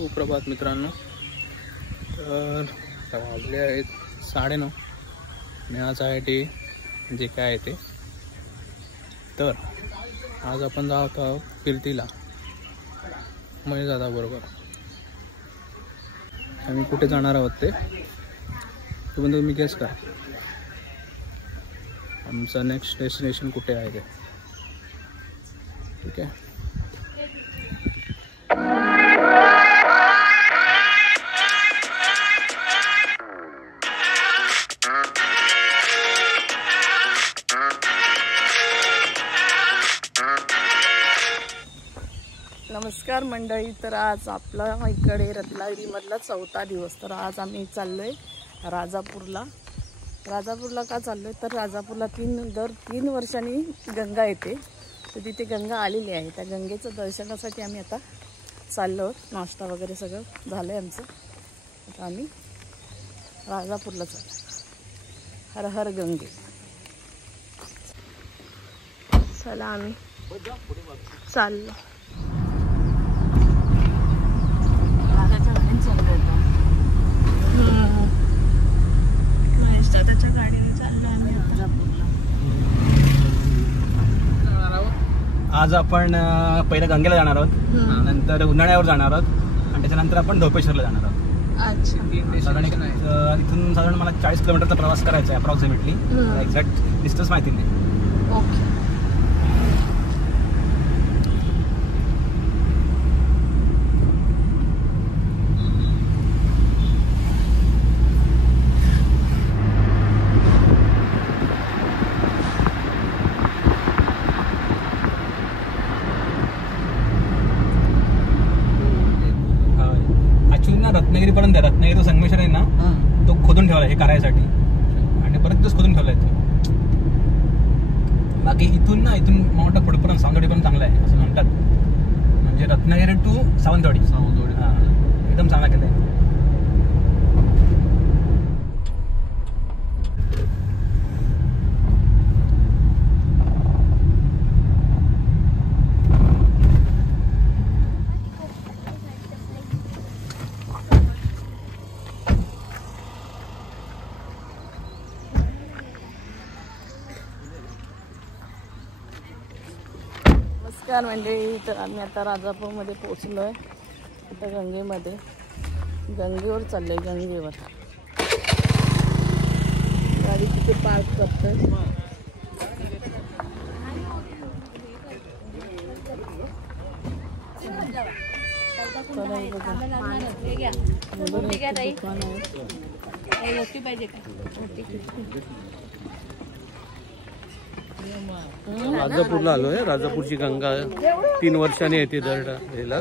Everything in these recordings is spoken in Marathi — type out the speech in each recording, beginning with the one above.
सुप्रभात मित्रांनो. तर वाजले आहेत 9:30 आणि आज आहे डे जे काय आहे ते. तर आज आपण जात आहोत फिरतीला महेश दादा बरोबर. आम्ही कुठे जाणार आहोत ते तुम्ही गेस करा. आमचं नेक्स्ट डेस्टिनेशन कुठे आहे ते. ठीक आहे. नमस्कार मंडळी. तर आज आपला इकडे रत्नागिरीमधला 4था दिवस. तर आज आम्ही चाललोय राजापूरला. राजापूरला का चाललोय तर राजापूरला दर 3 वर्षांनी गंगा येते. तर तिथे गंगा आलेली आहे. त्या गंगेचं दर्शनासाठी आम्ही आता चाललो आहोत. नाश्ता वगैरे सगळं झालं आहे आमचं. आता आम्ही राजापूरला चाललो. हर हर गंगे. चला आम्ही चाललो. दादाच्या गाडीने चाललो आम्ही आज आपण पहिलं गंगेला जाणार आहोत, नंतर उन्हाळ्यावर जाणार आहोत आणि त्याच्यानंतर आपण ढोपेश्वरला जाणार आहोत. अच्छा. इथून साधारण मला 40 किलोमीटरचा प्रवास करायचा आहे अप्रॉक्सिमेटली. एक्झॅक्ट डिस्टन्स माहिती नाही. ओके. रत्नागिरीपर्यंत रत्नागिरी तो संगमेश्वर आहे ना, तो खोदून ठेवला हे करायसाठी आणि परत तोच खोदून ठेवलाय तो. बाकी इथून मोठा पुढेपर्यंत सावंतवाडीपर्यंत चांगला आहे असं म्हणतात. म्हणजे रत्नागिरी टू सावंतवाडी एकदम चांगला केलाय. नमस्कार मंडळी. तर आम्ही आता राजापूरमध्ये पोहोचलो आहे. आता गंगेवर चाललो आहे. गंगेवर गाडी तिथे पार्क करतोय. राजापूरला आलोय. राजापूरची गंगा 3 वर्षांनी येते दर ह्याला.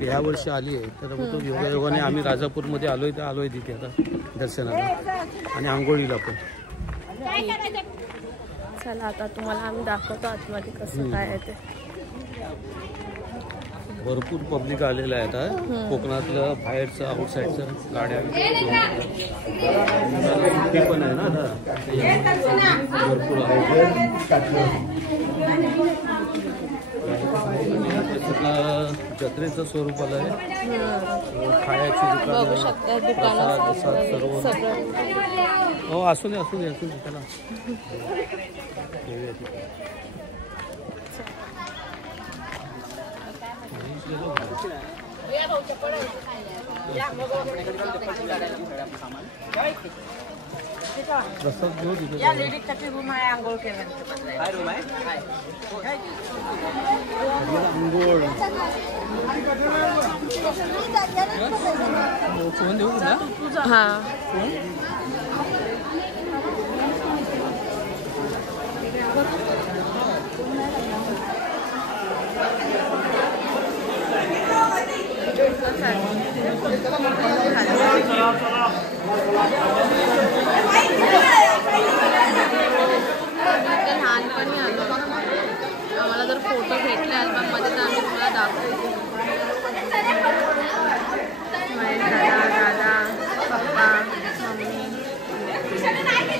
ह्या वर्षी आली आहे. तर तो योगायोगाने आम्ही राजापूरमध्ये आलोय तिथे आता दर्शनाला आणि आंघोळीला पण. चला आता तुम्हाला आम्ही दाखवतो आतमध्ये कसं काय आहे ते. भरपूर पब्लिक आलेलं आहे आता. कोकणातलं बाहेरचं आउटसाईडचं गाड्या सुट्टी पण आहे ना आता. भरपूर आहे. जत्रेचं स्वरूप आलं आहे. खायची दुकानं सर्व. हो असू दे त्याला. रूम आहे. आंघोळ केलं. हा लहानपणी आलो. आम्हाला जर फोटो भेटले अल्बममध्ये तर आम्ही तुम्हाला दाखवतो. महेश दादा, पप्पा, मम्मी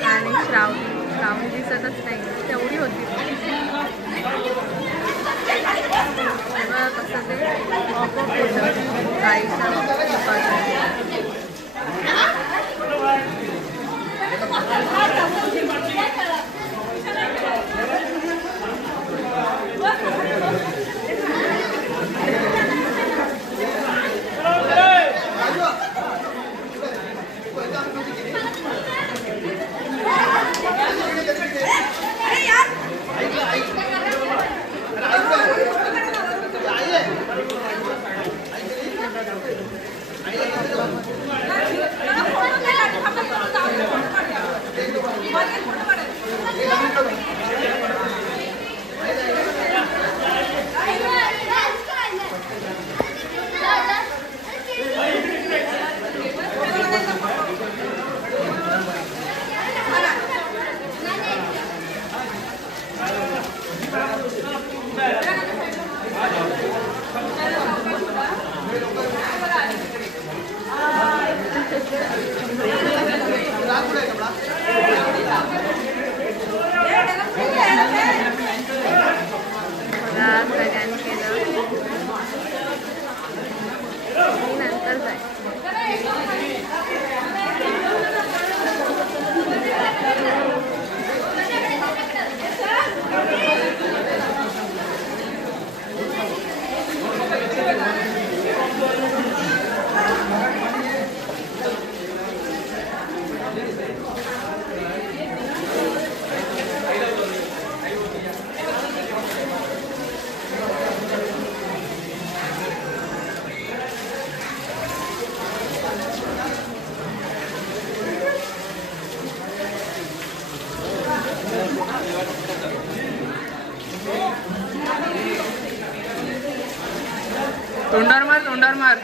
आणि श्रावणी दिसतच नाही. तेवढी होती. सगळे गाईचा दुकान आहे. तोंडावर मार.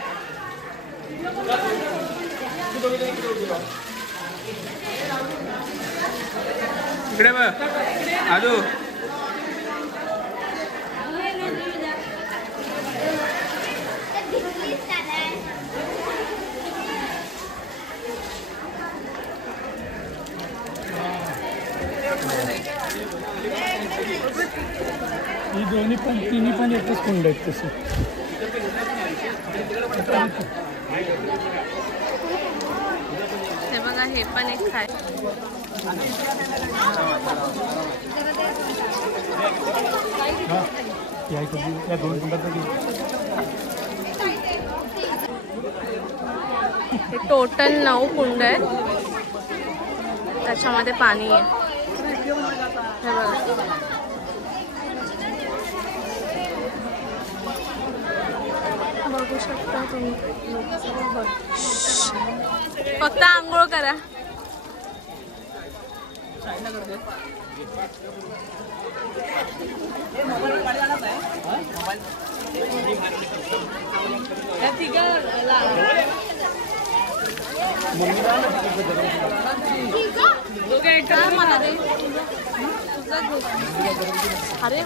इकडे बघ आजू. ही तिन्ही पण एकच कुंड आहेत तसे. हे बघा हे पण एक खाय. या दोन कुंडाचं हे टोटल 9 कुंड आहेत. त्याच्यामध्ये पाणी आहे. हे बघा बघू शकता तुम्ही. फक्त आंघोळ करा. मला दे. अरे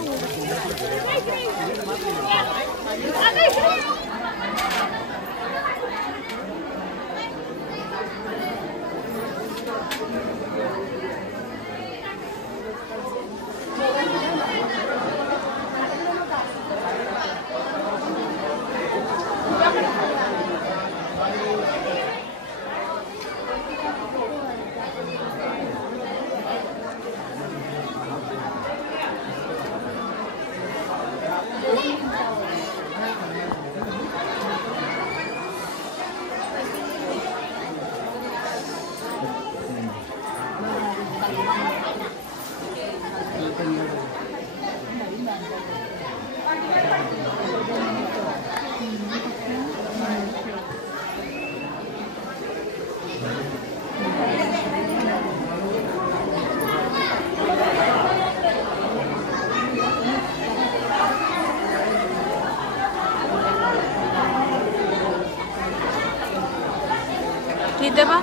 इथे बा.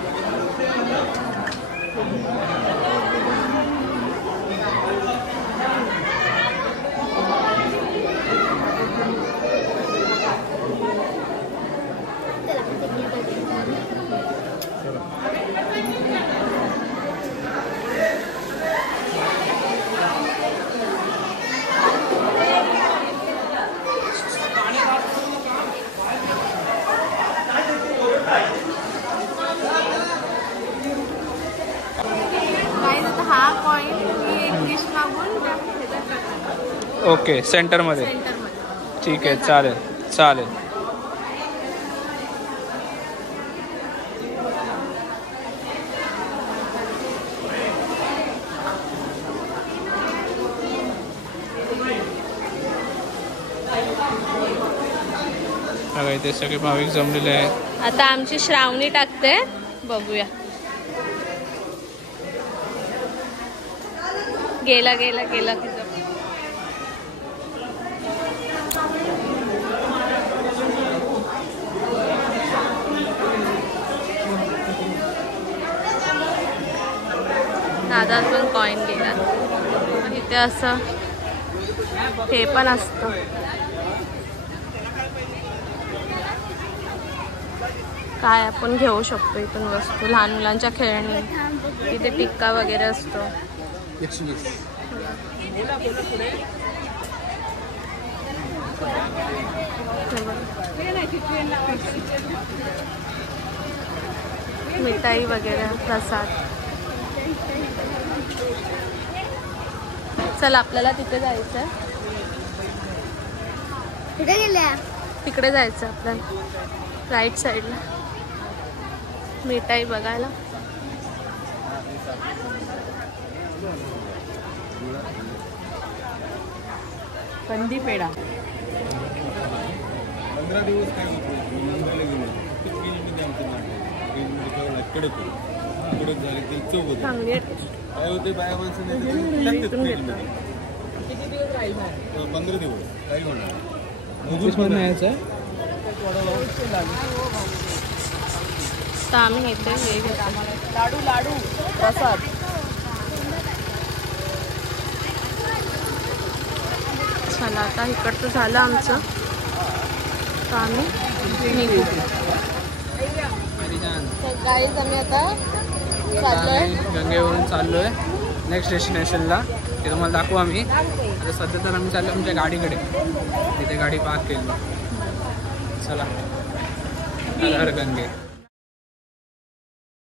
ओके सेंटरमध्ये. सेंटरमध्ये. ठीक आहे, चालेल चालेल. बघा इथे सगळे भाविक जमलेले आहेत. आता आमची श्रावणी टाकते, बघूया. गेला गेला गेला तिथं. दादा पण कॉइन गेला. इथे असं हे पण असतं. काय आपण घेऊ शकतो इथून वस्तू, लहान मुलांच्या खेळणी. इथे टिक्का वगैरे असतो. मिठाई वगैरे, प्रसाद. चल आपल्याला तिथे जायचं. तिकडे जायचं आपल्याला, राईट साईडला मिठाई बघायला. कंदी पेढा. 15 दिवस काय कडक झाले की चव होते. चांगली आहे. काय होते बाया माणसाने 15 दिवस काही होणार. तर आम्ही इथे हे घेतो. लाडू लाडू प्रसाद. चला आता इकडचं झालं आमचं, तर आम्ही निघू. गाईज आम्ही आता चाललोय, गंगेवरून चाललोय नेक्स्ट डेस्टिनेशनला. ते तुम्हाला दाखवू आम्ही. आता सध्या तर आम्ही चाललो आमच्या गाडीकडे. तिथे गाडी पार्क केली. चला हर हर गंगे.